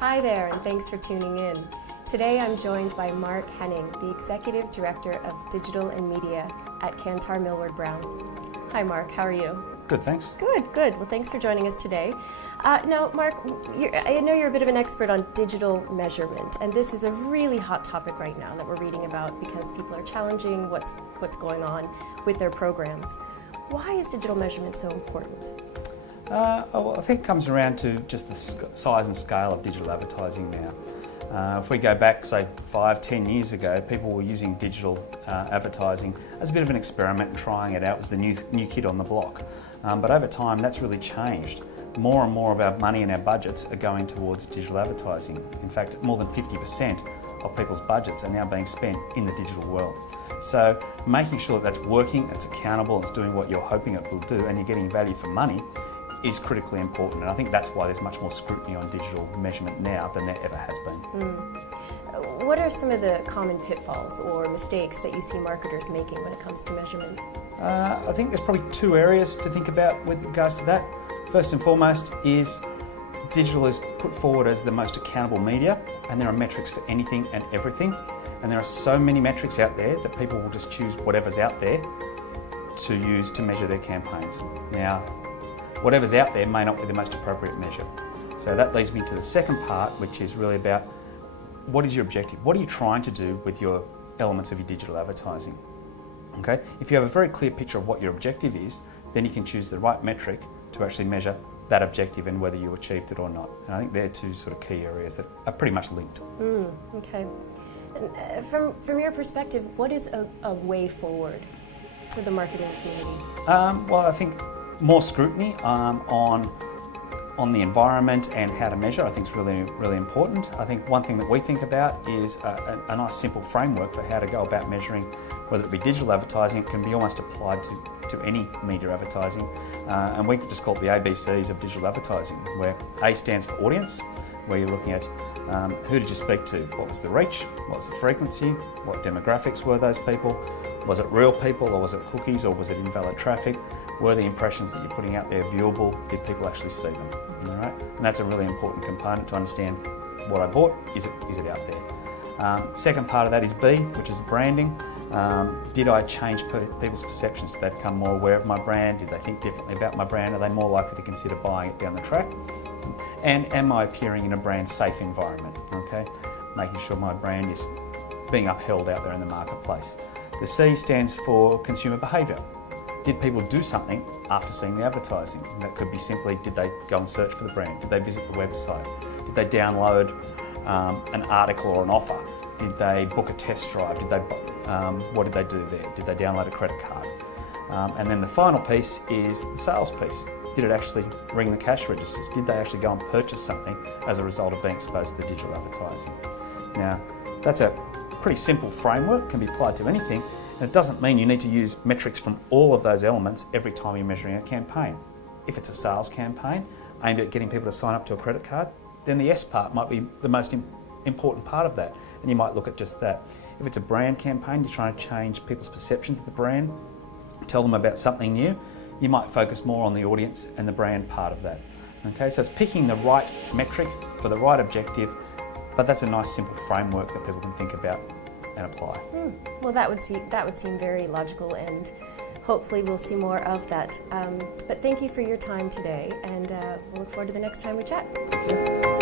Hi there, and thanks for tuning in. Today I'm joined by Mark Henning, the Executive Director of Digital and Media at Kantar Millward Brown. Hi Mark, how are you? Good, thanks. Good. Well, thanks for joining us today. Now, Mark, I know you're a bit of an expert on digital measurement, and this is a really hot topic right now that we're reading about because people are challenging what's going on with their programs. Why is digital measurement so important? Well, I think it comes around to just the size and scale of digital advertising now. If we go back, say, 5-10 years ago, people were using digital advertising as a bit of an experiment and trying it out. It was the new kid on the block. But over time, that's really changed. More and more of our money and our budgets are going towards digital advertising. In fact, more than 50% of people's budgets are now being spent in the digital world. So making sure that that's working, it's accountable, it's doing what you're hoping it will do, and you're getting value for money is critically important, and I think that's why there's much more scrutiny on digital measurement now than there ever has been. What are some of the common pitfalls or mistakes that you see marketers making when it comes to measurement? I think there's probably two areas to think about with regards to that. First and foremost is digital is put forward as the most accountable media, and there are metrics for anything and everything, and there are so many metrics out there that people will just choose whatever's out there to use to measure their campaigns. Now, whatever's out there may not be the most appropriate measure. So that leads me to the second part, which is really about what is your objective? What are you trying to do with your elements of your digital advertising? Okay? If you have a very clear picture of what your objective is, then you can choose the right metric to actually measure that objective and whether you achieved it or not. And I think they're two sort of key areas that are pretty much linked. Okay. And from your perspective, what is a way forward for the marketing community? Well, I think more scrutiny on the environment and how to measure, I think is really important. I think one thing that we think about is a nice simple framework for how to go about measuring, whether it be digital advertising. It can be almost applied to any media advertising, and we just call it the ABCs of digital advertising, where A stands for audience, where you're looking at who did you speak to, what was the reach, what was the frequency, what demographics were those people, was it real people or was it cookies or was it invalid traffic? Were the impressions that you're putting out there viewable? Did people actually see them? All right? And that's a really important component to understand what I bought. Is it out there? Second part of that is B, which is branding. Did I change people's perceptions? Did they become more aware of my brand? Did they think differently about my brand? Are they more likely to consider buying it down the track? And am I appearing in a brand safe environment? Okay, making sure my brand is being upheld out there in the marketplace. The C stands for consumer behaviour. Did people do something after seeing the advertising? That could be simply, did they go and search for the brand? Did they visit the website? Did they download an article or an offer? Did they book a test drive? What did they do there? Did they download a credit card? And then the final piece is the sales piece. Did it actually ring the cash registers? Did they actually go and purchase something as a result of being exposed to the digital advertising? Now, that's a pretty simple framework, can be applied to anything, and it doesn't mean you need to use metrics from all of those elements every time you're measuring a campaign. If it's a sales campaign aimed at getting people to sign up to a credit card, then the S part might be the most important part of that, and you might look at just that. If it's a brand campaign, you're trying to change people's perceptions of the brand, tell them about something new, you might focus more on the audience and the brand part of that. Okay, so it's picking the right metric for the right objective, but that's a nice simple framework that people can think about and apply. Well, that would seem very logical, and hopefully we'll see more of that. But thank you for your time today, and we'll look forward to the next time we chat. Thank you.